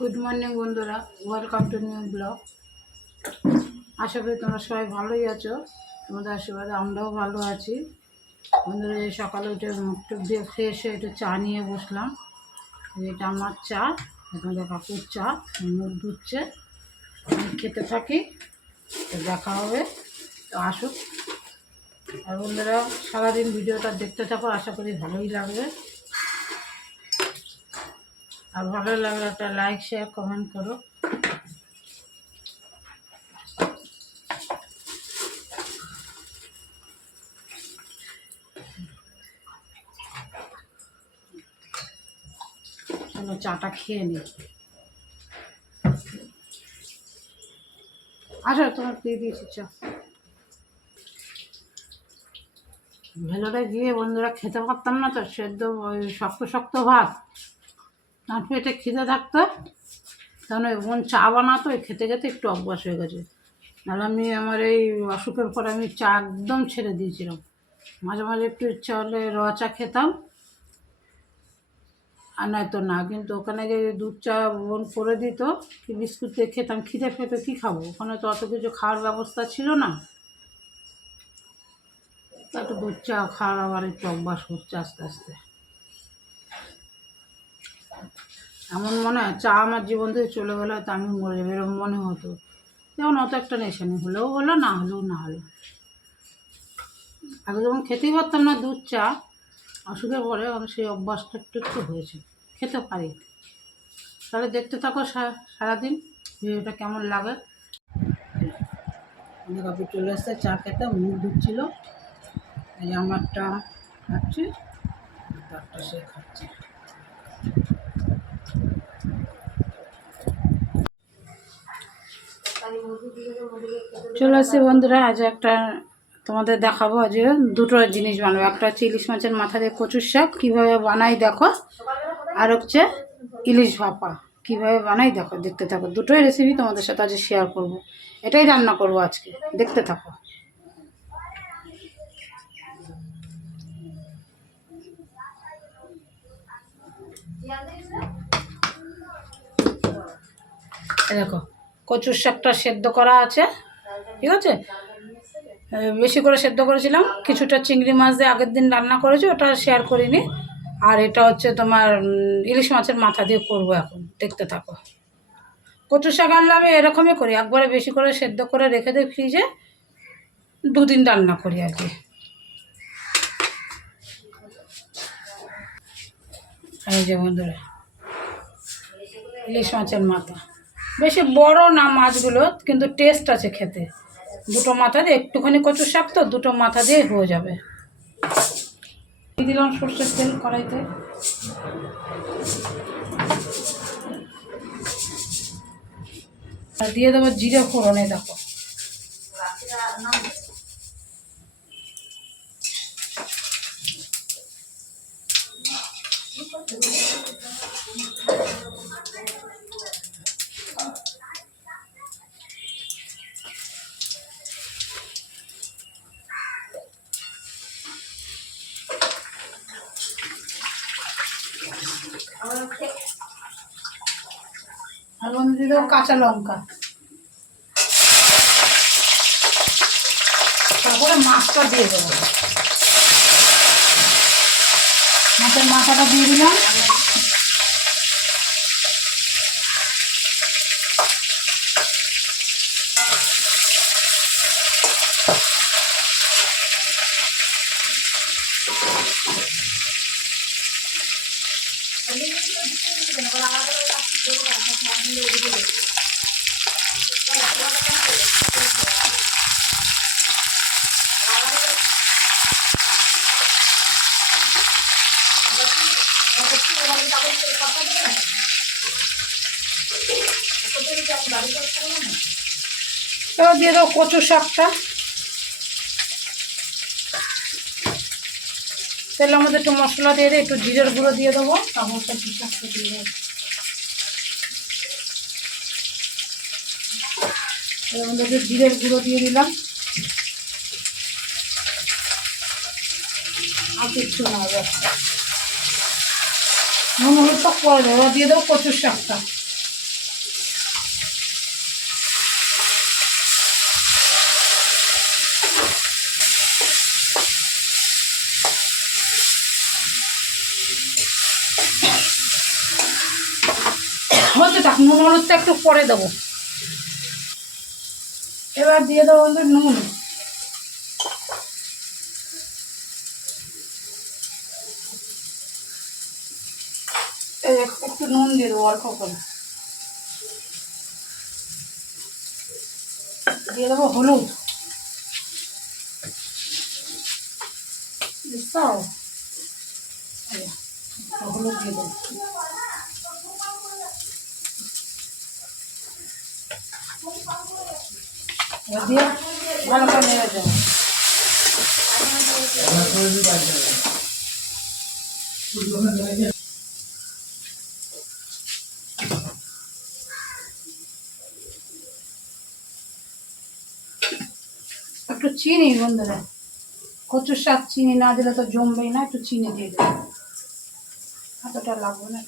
Good morning বন্ধুরা। Welcome to new blog আশা করি তোমরা সবাই ভালোই আছো। তোমাদের আশীর্বাদে আমরাও ভালো আছি। বন্ধুরা সকালে উঠে মুখ টুক দিয়ে ফ্রেশ হয়ে একটু চা নিয়ে বসলাম। এটা আমার চা তোমাদের কাকুর চা, মুখ ধুচ্ছে। আমি খেতে থাকি, তো দেখা হবে। তো আসুক। আর বন্ধুরা, সারাদিন ভিডিওটা দেখতে থাকো, আশা করি ভালোই লাগবে। আর ভালো লাগলে একটা লাইক শেয়ার কমেন্ট করো। চাটা খেয়ে নি। আসো, তোমার দিয়ে দিয়েছি চা। ভেলোরে গিয়ে বন্ধুরা খেতে পারতাম না তো, সেদ্ধ শক্ত শক্ত ভাত। আর পেটে খিদে থাকতো। ওই বোন চা বানাতো খেতে খেতে একটু অভ্যাস হয়ে গেছে। নাহলে আমি আমার এই অসুখের পরে আমি চা একদম ছেড়ে দিয়েছিলাম। মাঝে মাঝে একটু ইচ্ছা হলে র চা খেতাম। আর নয়তো না, কিন্তু ওখানে যে দুধ চা বোন করে দিত, কি বিস্কুট দিয়ে খেতাম, খিদে পেতে, কী খাব? ওখানে তো অত কিছু খাওয়ার ব্যবস্থা ছিল না। তা একটু দুধ চা খাওয়ার আবার একটু অভ্যাস হচ্ছে আস্তে আস্তে। এমন মনে হয়, চা আমার জীবন থেকে চলে গেলে, হয়তো আমি মরে যাব, এরকম মনে হতো। যেমন অত একটা নেশা নেই, হলেও হলো, না হলেও না হলো। আগে যখন খেতেই পারতাম না দুধ, চা অসুখের পরে সেই অভ্যাসটা একটু একটু হয়েছে। খেতে পারি। তাহলে দেখতে থাকো সারাদিন, ভিডিওটা কেমন লাগে। অনেক আপনি চলে এসছে, চা খেতে, মুখ ধুচ্ছিল। এই আমারটা খাচ্ছে তারটা সে খাচ্ছে। চলে আসছি বন্ধুরা, আজ একটা তোমাদের দেখাবো। আজ দুটো জিনিস বানাবো। একটা হচ্ছে ইলিশ মাছের মাথা দিয়ে কচুর শাক, কীভাবে বানাই দেখো। আর হচ্ছে ইলিশ ভাপা, কীভাবে বানাই দেখো, দেখতে থাকো। দুটোই রেসিপি তোমাদের সাথে আজ শেয়ার করব। এটাই রান্না করব আজকে। দেখতে থাকো। দেখো কচুর শাকটা সেদ্ধ করা আছে, ঠিক আছে? বেশি করে সেদ্ধ করেছিলাম। কিছুটা চিংড়ি মাছ দিয়ে আগের দিন রান্না করেছি, ওটা শেয়ার করিনি। আর এটা হচ্ছে তোমার ইলিশ মাছের মাথা দিয়ে করব এখন, দেখতে থাকো। কচু শাক আনলে আমি এরকমই করি, একবারে বেশি করে সেদ্ধ করে রেখে দিই ফ্রিজে দুদিন রান্না করি আর কি। এই যে বন্ধুরা, ইলিশ মাছের মাথা। বেশি বড় না মাছগুলো, কিন্তু টেস্ট আছে খেতে। দুটো মাথা দিয়ে একটুখানি কচু শাক তো, দুটো মাথা দিয়ে হয়ে যাবে। দিলাম সর্ষের তেল কড়াইতে। দিয়ে দেবো জিরে ফোড়নে, দেখো। আর মধ্যে দিয়ে দেবো কাঁচা লঙ্কা। তারপরে মাছটা দিয়ে দেবো। মাছের মাথাটা দিয়ে দিলাম। এবার দিয়ে দেবো কচু শাকটা। তেলের মধ্যে একটু মশলা দিয়ে দিয়ে একটু জিরের গুঁড়ো দিয়ে দেবো। তারপর দিয়ে দেবো? এর মধ্যে একটু জিরের গুঁড়ো দিয়ে দিলাম। আর কিচ্ছু না নুন হলুদ তো পরে দিয়ে দেবো কচুর শাকটা থাক নুন হলুদটা একটু পরে দেবো। এবার দিয়ে দেবো বন্ধু নুন। একটু নুন দিয়ে দেবো অল্প করে। দিয়ে দেবো হলুদ। হলুদ দিয়ে দেবো। একটু চিনি বন্ধুরা। কচুর শাক চিনি না দিলে তো জমবেই না, একটু চিনি দিয়ে দেবো এতটা লাগবে না।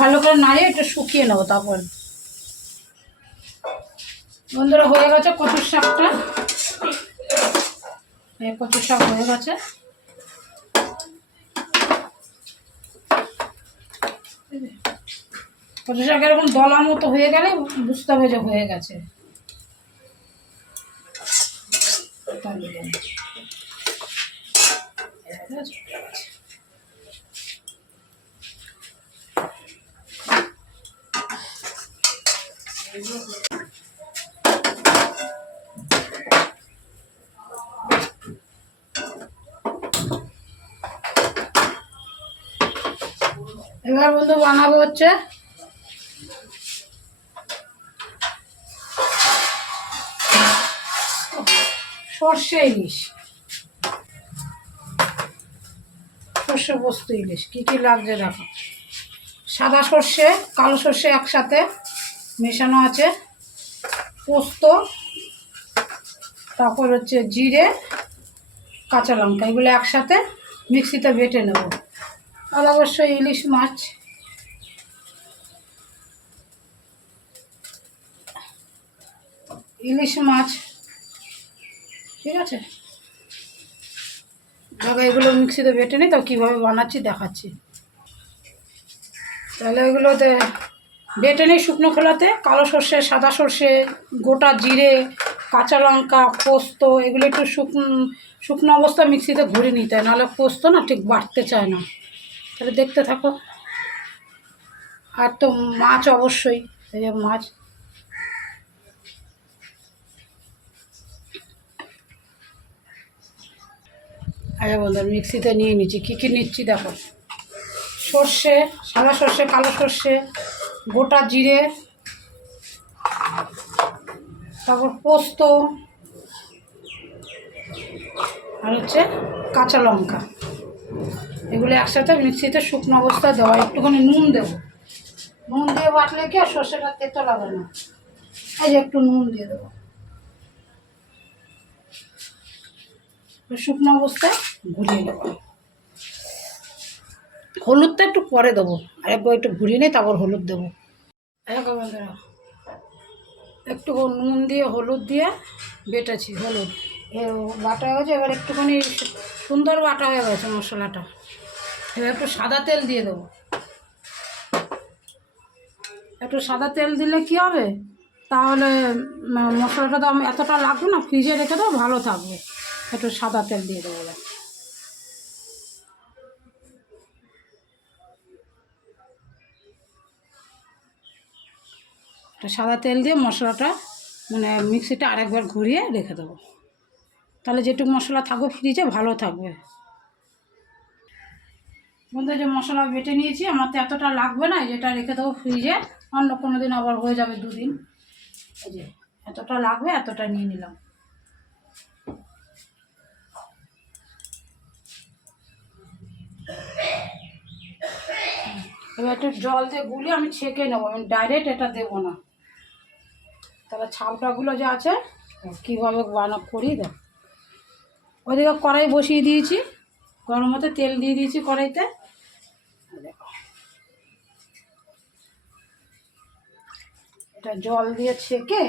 ভালো করে নাড়িয়ে একটু শুকিয়ে নেব তারপর। বন্ধুরা, হয়ে গেছে কচুর শাকটা। কচুর শাক হয়ে গেছে। কচু শাক এরকম দলা মতো হয়ে গেলে বুঝতে হবে যে হয়ে গেছে। এবার বন্ধু বানাবো হচ্ছে সর্ষে ইলিশ। সর্ষে বস্তু ইলিশ, কী কী লাগছে দেখো। সাদা সর্ষে, কালো সর্ষে একসাথে। মেশানো আছে। পোস্ত, তারপর হচ্ছে জিরে, কাঁচা লঙ্কা, এগুলো একসাথে মিক্সিতে বেটে নেব। আর অবশ্যই ইলিশ মাছ। ইলিশ মাছ। ঠিক আছে? দেখো এগুলো মিক্সিতে বেটে নিই, তো কীভাবে বানাচ্ছি দেখাচ্ছি। তাহলে এগুলোতে বেটে নিই শুকনো খোলাতে কালো সর্ষে, সাদা সর্ষে, গোটা জিরে, কাঁচা লঙ্কা, পোস্ত, এগুলো একটু শুকনো শুকনো অবস্থা মিক্সিতে ঘুরে নিতে হয়, নাহলে পোস্ত না ঠিক বাড়তে চায় না। তাহলে দেখতে থাকো। আর তো মাছ অবশ্যই, এই যে মাছ। আরে বন্ধু মিক্সিতে নিয়ে নিচ্ছি। কী কী নিচ্ছি দেখো? সর্ষে, সাদা সর্ষে, কালো সর্ষে গোটা জিরে, তারপর পোস্ত, আর হচ্ছে কাঁচা লঙ্কা। এগুলো একসাথে মিক্সিতে শুকনো অবস্থায় দেওয়া। একটুখানি নুন দেবো। নুন দিয়ে বাটলে কি আর সর্ষেটা তেতো লাগে না। এই যে একটু নুন দিয়ে দেবো। শুকনো অবস্থায় ঘুরিয়ে দেবো হলুদটা একটু পরে দেবো। আরেকবার একটু ঘুরিয়ে নিয়ে তারপর হলুদ দেবো। একটু নুন দিয়ে, হলুদ দিয়ে বেটেছি, হলুদ। বাটা হয়ে গেছে, এবার একটুখানি সুন্দর বাটা হয়ে গেছে মশলাটা। এবার একটু সাদা তেল দিয়ে দেবো। একটু সাদা তেল দিলে কি হবে? তাহলে মশলাটা তো এতটা লাগবে না, ফ্রিজে রেখে দেবো, ভালো থাকবে। একটু সাদা তেল দিয়ে দেবো সাদা তেল দিয়ে মশলাটা মানে মিক্সিটা আরেকবার ঘুরিয়ে রেখে দেবো। তাহলে যেটুকু মশলা থাকবে ফ্রিজে, ভালো থাকবে। বন্ধু যে মশলা বেটে নিয়েছি, আমার তো এতটা লাগবে না যেটা রেখে দেবো ফ্রিজে, অন্য কোনো দিন আবার হয়ে যাবে দুদিন। এই যে, এতটা লাগবে, এতটা নিয়ে নিলাম। এবার একটু জল দিয়ে গুলিয়ে আমি ছেঁকে নেব, আমি ডাইরেক্ট এটা দেবো না। তাহলে ছালটাগুলো যে আছে, কীভাবে বানা করিয়ে দেখ। ওইদিকে কড়াই বসিয়ে দিয়েছি, গরম হতে তেল দিয়ে দিয়েছি কড়াইতে। এটা জল দিয়ে ছেঁকে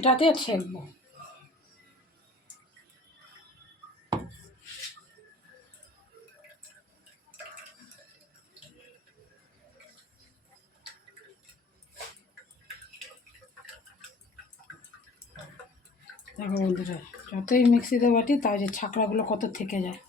ছাঁকনিটাতে ছেঁকবো দেখো বন্ধুরা যতই মিক্সিতে বাটি তাও যে ছাকড়াগুলো কত থেকে যায়।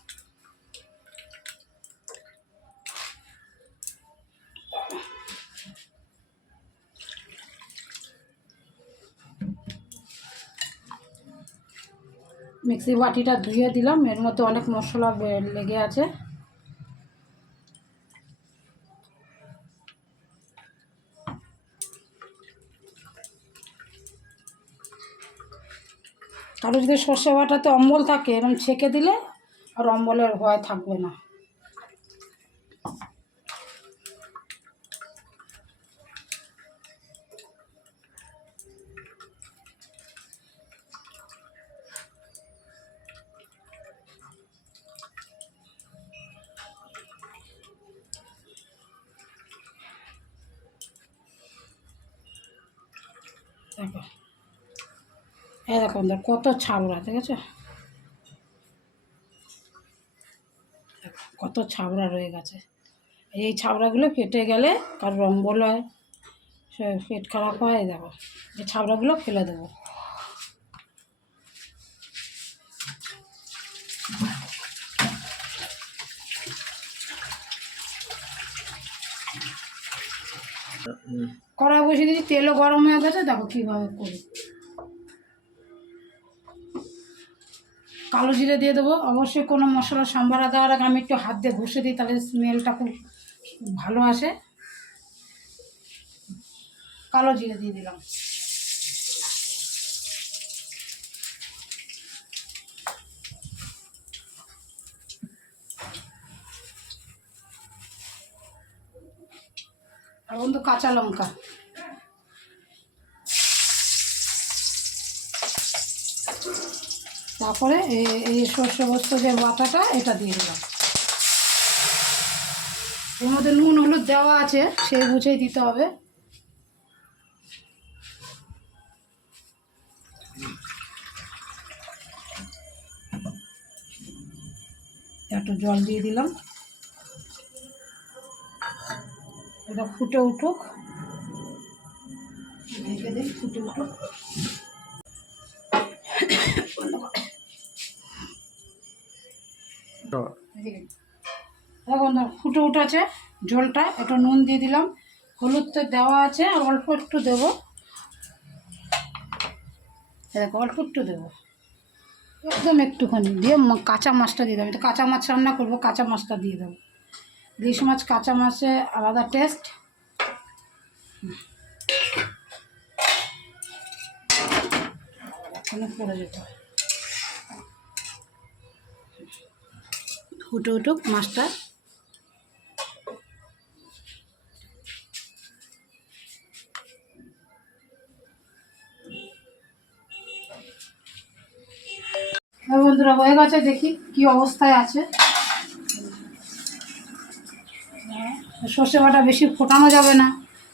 মিক্সি বাটিটা ধুয়ে দিলাম। এর মধ্যে অনেক মশলা লেগে আছে। কারও যদি সর্ষে বাটাতে অম্বল থাকে এরকম ছেঁকে দিলে আর অম্বলের ভয় থাকবে না। দেখো কত ছাবড়া ঠিক আছে? কত ছাবড়া রয়ে গেছে। এই ছাবড়াগুলো কেটে গেলে কার রম্বল হয় পেট খারাপ হয় দেখো, এই ছাবড়াগুলো ফেলে দেবো। কড়াই বসিয়ে দিয়েছি, তেলও গরম হয়ে গেছে, দেখো কীভাবে করি। কালো জিরে দিয়ে দেবো। অবশ্যই কোনো মশলা, সাম্বারা দেওয়ার আগে আমি একটু হাত দিয়ে ঘষে দিই, তাহলে স্মেলটা খুব ভালো আসে। কালো জিরে দিয়ে দিলাম। এখন তো কাঁচা লঙ্কা। তারপরে এই- সর্ষে বস্তু যে বাটাটা, এটা দিয়ে দিলাম। এর মধ্যে নুন, হলুদ দেওয়া আছে সেই বুঝেই দিতে হবে। একটু জল দিয়ে দিলাম। এটা ফুটে উঠুক। ঢেকে দিই, ফুটে উঠুক। দেখুন ফুটে উঠেছে ঝোলটা, একটু নুন দিয়ে দিলাম। হলুদ তো দেওয়া আছে, আর অল্প একটু দেবো। দেখো, অল্প একটু দেবো। একদম একটুখানি, দিয়ে কাঁচা মাছটা দিয়ে দেবো। কাঁচা মাছ রান্না করব, কাঁচা মাছটা দিয়ে দেবো। ইলিশ মাছ, কাঁচা মাছে, আলাদা টেস্ট। এখানে পড়ে যেতে। হয় ফুটে উঠুক মাছটা। হ্যাঁ বন্ধুরা, হয়ে গেছে, দেখি কি অবস্থায় আছে। সর্ষে বাটা বেশি ফোটানো যাবে না।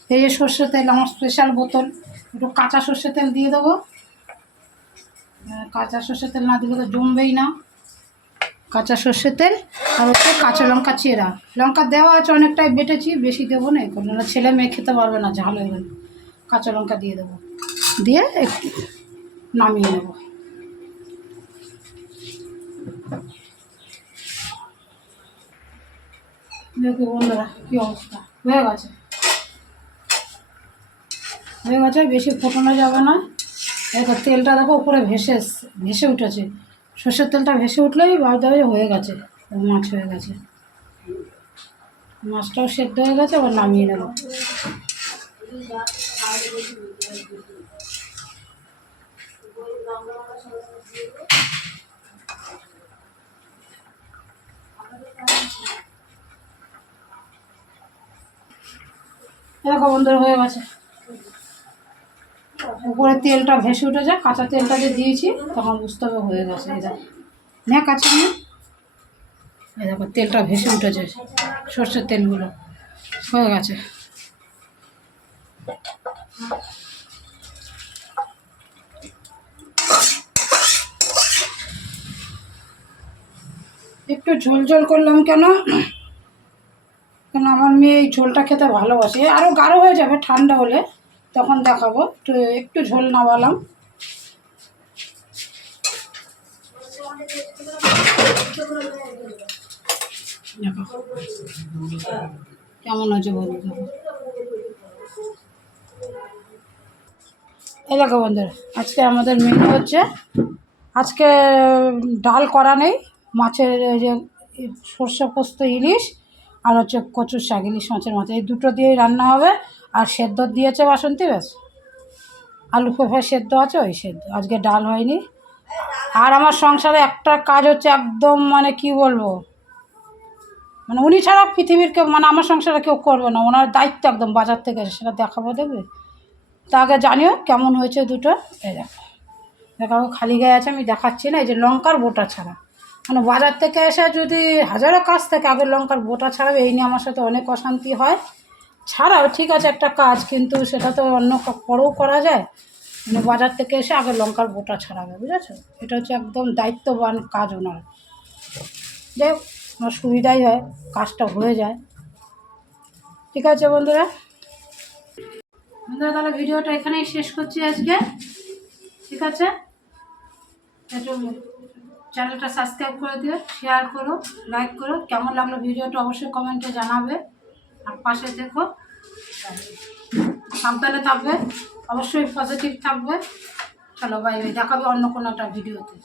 এই যে সর্ষে তেল, আমার স্পেশাল বোতল। একটু কাঁচা সর্ষে তেল দিয়ে দেবো। কাঁচা সর্ষে তেল না দিলে তো জমবেই না। কাঁচা সর্ষে তেল আর হচ্ছে কাঁচা লঙ্কা চেরা। লঙ্কা দেওয়া আছে অনেকটাই বেটেছি, বেশি দেবো না কারণ ছেলে মেয়ে খেতে পারবে না, ঝাল হয়ে গেলে কাঁচা লঙ্কা দিয়ে দেবো। দিয়ে একটু নামিয়ে নেব। দেখো বন্ধুরা কী অবস্থা, হয়ে গেছে। হয়ে গেছে, বেশি ফোটানো যাবে না। দেখো তেলটা দেখো উপরে ভেসে ভেসে উঠেছে। সর্ষের তেলটা ভেসে উঠলেই ভাবতে হবে হয়ে গেছে মাছ হয়ে গেছে। মাছটাও সেদ্ধ হয়ে গেছে আবার নামিয়ে নেব। দেখো বন্ধুরা, হয়ে গেছে। উপরে তেলটা ভেসে উঠে যায় কাঁচা তেলটা যে দিয়েছি, তখন বুঝতে হবে হয়ে গেছে এটা না কাঁচা না। দেখো, তেলটা ভেসে উঠেছে, সর্ষের তেলগুলো, হয়ে গেছে। একটু ঝোল ঝোল করলাম কেন? কেন আমার মেয়ে এই ঝোলটা খেতে ভালোবাসে। আরও গাঢ় হয়ে যাবে ঠান্ডা হলে। তখন দেখাবো। একটু একটু ঝোল নামালাম। কেমন আছে বন্ধু এই দেখো বন্ধুরা, আজকে আমাদের মেনু হচ্ছে, আজকে, ডাল করা নেই, মাছের যে সর্ষে পোস্ত ইলিশ আর হচ্ছে কচুর শাক, ইলিশ মাছের মাছ এই দুটো দিয়েই রান্না হবে। আর সেদ্ধ দিয়েছে বাসন্তী, ব্যাস। আলু পেঁপে সেদ্ধ আছে, ওই সেদ্ধ। আজকে ডাল হয়নি। আর আমার সংসারে একটা কাজ হচ্ছে একদম মানে কি বলব? মানে উনি ছাড়া পৃথিবীর কেউ মানে আমার সংসারে কেউ করবে না। ওনার দায়িত্ব একদম বাজার থেকে এসে সেটা দেখাবো, দেখবে? তা আগে জানিও কেমন হয়েছে দুটো। এই দেখো। দেখাবো খালি গায়ে আছে, আমি দেখাচ্ছি না। এই যে লঙ্কার বোটা ছাড়া। মানে বাজার থেকে এসে যদি হাজারো কাজ থেকে আগে লঙ্কার বোটা ছাড়াবে, এই নিয়ে আমার সাথে অনেক অশান্তি হয়। ছাড়াও ঠিক আছে, একটা কাজ, কিন্তু সেটা তো অন্য পরেও করা যায়। মানে বাজার থেকে এসে আগে লঙ্কার বোটা ছাড়াবে, বুঝেছ? এটা হচ্ছে একদম দায়িত্ববান কাজ ওনার। যাই হোক, আমার সুবিধাই হয়, কাজটা হয়ে যায়। ঠিক আছে, বন্ধুরা? বন্ধুরা, তাহলে ভিডিওটা এখানেই শেষ করছি আজকে। ঠিক আছে? একটু চ্যানেলটা সাবস্ক্রাইব করে দিও শেয়ার করো লাইক করো। কেমন লাগল ভিডিওটা অবশ্যই কমেন্টে জানাবে। আর পাশে দেখো সাবধানে থাকবে, অবশ্যই পজিটিভ থাকবে। চলো বাই দেখাবে অন্য কোনো একটা ভিডিওতে